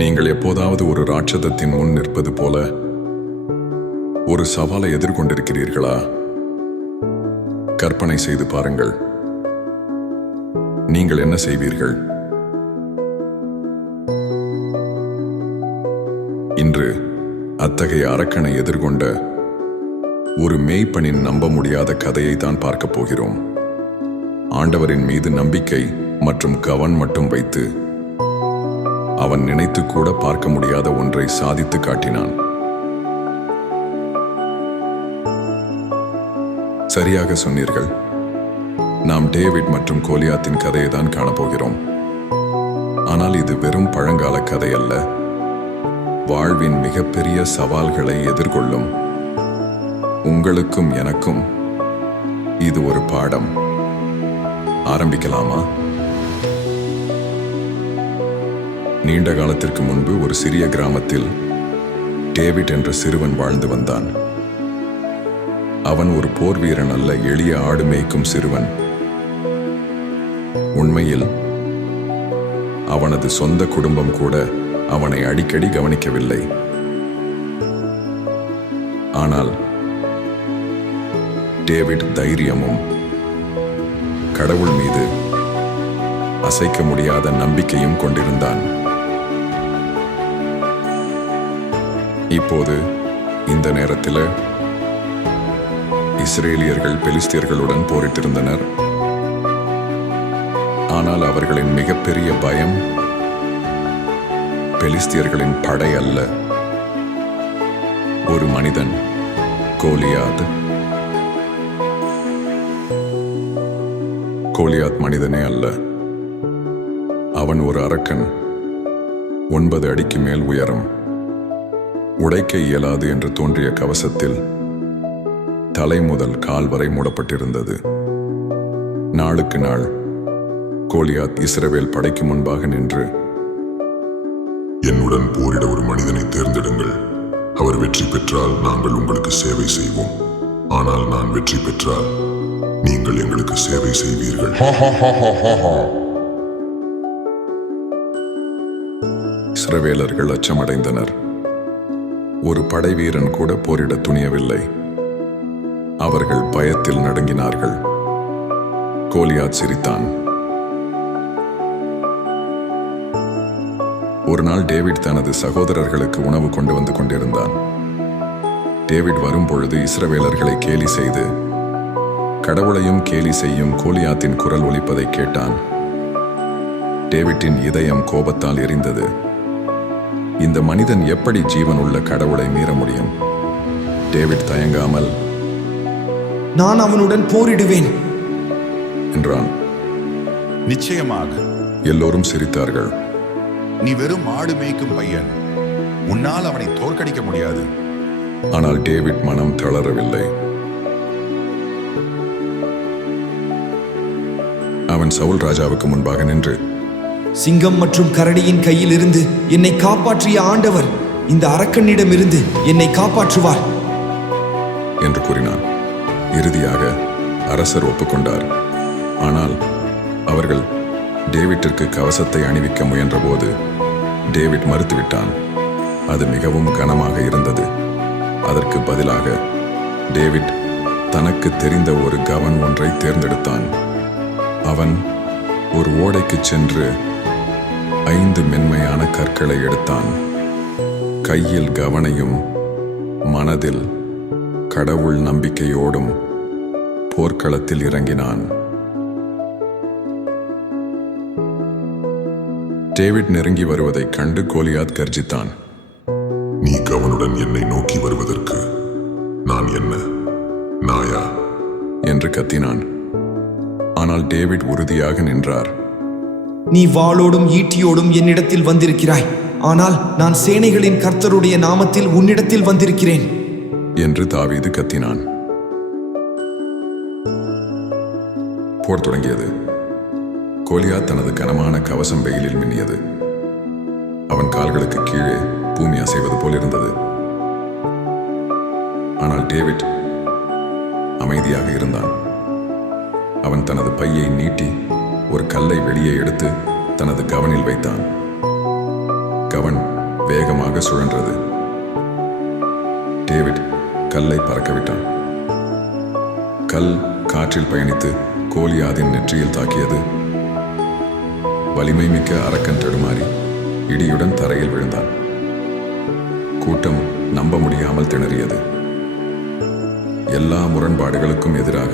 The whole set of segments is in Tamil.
நீங்கள் எப்போதாவது ஒரு ராட்சதத்தின் முன் நிற்பது போல ஒரு சவாலை எதிர்கொண்டிருக்கிறீர்களா? கற்பனை செய்து பாருங்கள். நீங்கள் என்ன செய்வீர்கள்? இன்று அத்தகைய அரக்கனை எதிர்கொண்ட ஒரு மேய்ப்பனின் நம்ப முடியாத கதையை தான் பார்க்கப் போகிறோம். ஆண்டவரின் மீது நம்பிக்கை மற்றும் கவனம் மட்டும் வைத்து அவன் நினைத்து கூட பார்க்க முடியாத ஒன்றை சாதித்து காட்டினான். சரியாக சொன்னீர்கள். நாம் டேவிட் மற்றும் கோலியாத்தின் கதையை தான் காணப்போகிறோம். ஆனால் இது வெறும் பழங்கால கதை அல்ல. வாழ்வின் மிகப்பெரிய சவால்களை எதிர்கொள்ளும் உங்களுக்கும் எனக்கும் இது ஒரு பாடம். ஆரம்பிக்கலாமா? நீண்ட காலத்திற்கு முன்பு ஒரு சிறிய கிராமத்தில் டேவிட் என்ற சிறுவன் வாழ்ந்து வந்தான். அவன் ஒரு போர் வீரன் அல்ல, எளிய ஆடு மேய்க்கும் சிறுவன். உண்மையில் அவனது சொந்த குடும்பம் கூட அவனை அடிக்கடி கவனிக்கவில்லை. ஆனால் டேவிட் தைரியமும் கடவுள் மீது அசைக்க முடியாத நம்பிக்கையும் கொண்டிருந்தான். இப்போது இந்த நேரத்தில் இஸ்ரேலியர்கள் பெலிஸ்தியர்களுடன் போரிட்டிருந்தனர். ஆனால் அவர்களின் மிகப்பெரிய பயம் பெலிஸ்தியர்களின் படை அல்ல, ஒரு மனிதன், கோலியாத். கோலியாத் மனிதனே அல்ல, அவன் ஒரு அரக்கன். 9 அடிக்கு மேல் உயரம், உடைக்க இயலாது என்று தோன்றிய கவசத்தில் தலை முதல் கால் வரை மூடப்பட்டிருந்தது. நாளுக்கு நாள் கோலியாத் இஸ்ரவேல் படைக்கு முன்பாக நின்று, என்னுடன் போரிட ஒரு மனிதனை தேர்ந்தெடுங்கள். அவர் வெற்றி பெற்றால் நாங்கள் உங்களுக்கு சேவை செய்வோம். ஆனால் நான் வெற்றி பெற்றால் நீங்கள் எங்களுக்கு சேவை செய்வீர்கள். இஸ்ரவேலர்கள் அச்சமடைந்தனர். ஒரு படை வீரன் கூட போரிட துணியவில்லை. அவர்கள் பயத்தில் நடுங்கினார்கள். கோலியாத் சிரித்தான். ஒரு நாள் டேவிட் தனது சகோதரர்களுக்கு உணவு கொண்டு வந்து கொண்டிருந்தான். டேவிட் வரும்பொழுது இஸ்ரவேலர்களை கேலி செய்து கடவுளையும் கேலி செய்யும் கோலியாத்தின் குரல் ஒலிப்பதை கேட்டான். டேவிட்டின் இதயம் கோபத்தால் எரிந்தது. இந்த மனிதன் எப்படி ஜீவனுள்ள கடவுளை மீற முடியும்? டேவிட் தயங்காமல், நான் அவனுடன் போரிடுவேன் என்றான். நிச்சயமாக. எல்லோரும் சிரித்தார்கள். நீ வெறும் ஆடு மேய்க்கும் பையன், உன்னால் அவனை தோற்கடிக்க முடியாது. ஆனால் டேவிட் மனம் தளரவில்லை. அவன் சவுல் ராஜாவுக்கு முன்பாக நின்று, சிங்கம் மற்றும் கரடியின் கையில் இருந்து என்னை காப்பாற்றிய ஆண்டவர் இந்த அரக்கனிடமிருந்து என்னை காப்பாற்றுவார் என்று கூறினான். இறுதியாக அரசர் ஒப்புக்கொண்டார். ஆனால் அவர்கள் டேவிட்டிற்கு கவசத்தை அணிவிக்க முயன்றபோது டேவிட் மறுத்துவிட்டான். அது மிகவும் கனமாக இருந்தது. அதற்கு பதிலாக டேவிட் தனக்கு தெரிந்த ஒரு கவன் ஒன்றை தேர்ந்தெடுத்தான். அவன் ஒரு ஓடைக்கு சென்று 5 மென்மையான கற்களை எடுத்தான். கையில் கவனையும் மனதில் கடவுள் நம்பிக்கையோடும் போர்க்களத்தில் இறங்கினான். டேவிட் நெருங்கி வருவதைக் கண்டு கோலியாத் கர்ஜித்தான். நீ கவனுடன் என்னை நோக்கி வருவதற்கு நான் என்ன நாயா என்று கத்தினான். ஆனால் டேவிட் உறுதியாக நின்றார். நீ வாளோடும் ஈட்டியோடும் என்னிடத்தில் வந்திருக்கிறாய், ஆனால் நான் சேனைகளின் கர்த்தருடைய நாமத்தில் உன்னிடத்தில் வந்திருக்கிறேன் என்று தாவீது கத்தினான். போர் தொடங்கியது. கோலியாத் தனது கனமான கவசம் வெயிலில் மின்னியது. அவன் கால்களுக்கு கீழே பூமி அசைவது போல் இருந்தது. ஆனால் டேவிட் அமைதியாக இருந்தான். அவன் தனது பையை நீட்டி ஒரு கல்லை வெளியே எடுத்து தனது கவனில் வைத்தான். கவன் வேகமாக சுழன்றது. டேவிட் கல்லை பறக்கவிட்டான். கல் காற்றில் பயணித்து கோலியாதின் நெற்றியில் தாக்கியது. வலிமை மிக்க அரக்கன் தடுமாறி இடியுடன் தரையில் விழுந்தான். கூட்டம் நம்ப முடியாமல் திணறியது. எல்லா முரண்பாடுகளுக்கும் எதிராக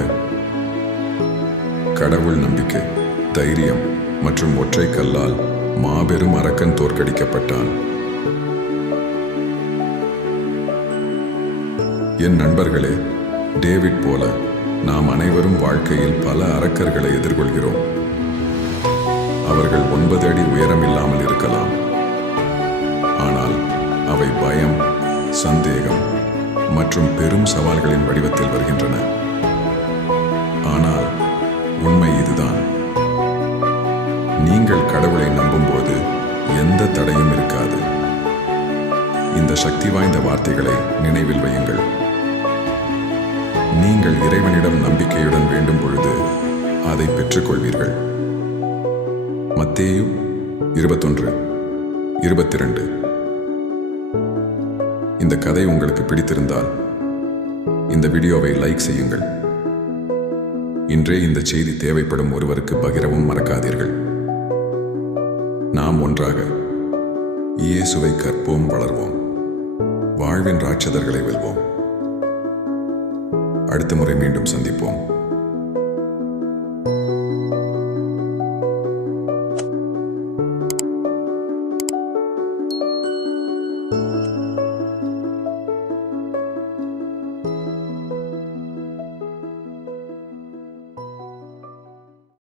கடவுள் நம்பிக்கை, தைரியம் மற்றும் ஒற்றை கல்லால் மாபெரும் அரக்கன் தோற்கடிக்கப்பட்டான். என் நண்பர்களே, டேவிட் போல நாம் அனைவரும் வாழ்க்கையில் பல அரக்கர்களை எதிர்கொள்கிறோம். அவர்கள் 9 அடி உயரம் இல்லாமல் இருக்கலாம். ஆனால் அவை பயம், சந்தேகம் மற்றும் பெரும் சவால்களின் வடிவத்தில் வருகின்றன. ஆனால் உண்மை இதுதான்: நீங்கள் கடவுளை நம்பும்போது எந்த தடையும் இருக்காது. இந்த சக்தி வாய்ந்த வார்த்தைகளை நினைவில் வையுங்கள். நீங்கள் இறைவனிடம் நம்பிக்கையுடன் வேண்டும் பொழுது அதை பெற்றுக்கொள்வீர்கள். மத்தேயு 21:22. இந்த கதை உங்களுக்கு பிடித்திருந்தால் இந்த வீடியோவை லைக் செய்யுங்கள். இன்றே இந்த செய்தி தேவைப்படும் ஒருவருக்கு பகிரவும் மறக்காதீர்கள். நாம் ஒன்றாக இயேசுவை கற்போம், வளர்வோம், வாழ்வின் ராட்சதர்களை வெல்வோம். அடுத்த முறை மீண்டும் சந்திப்போம்.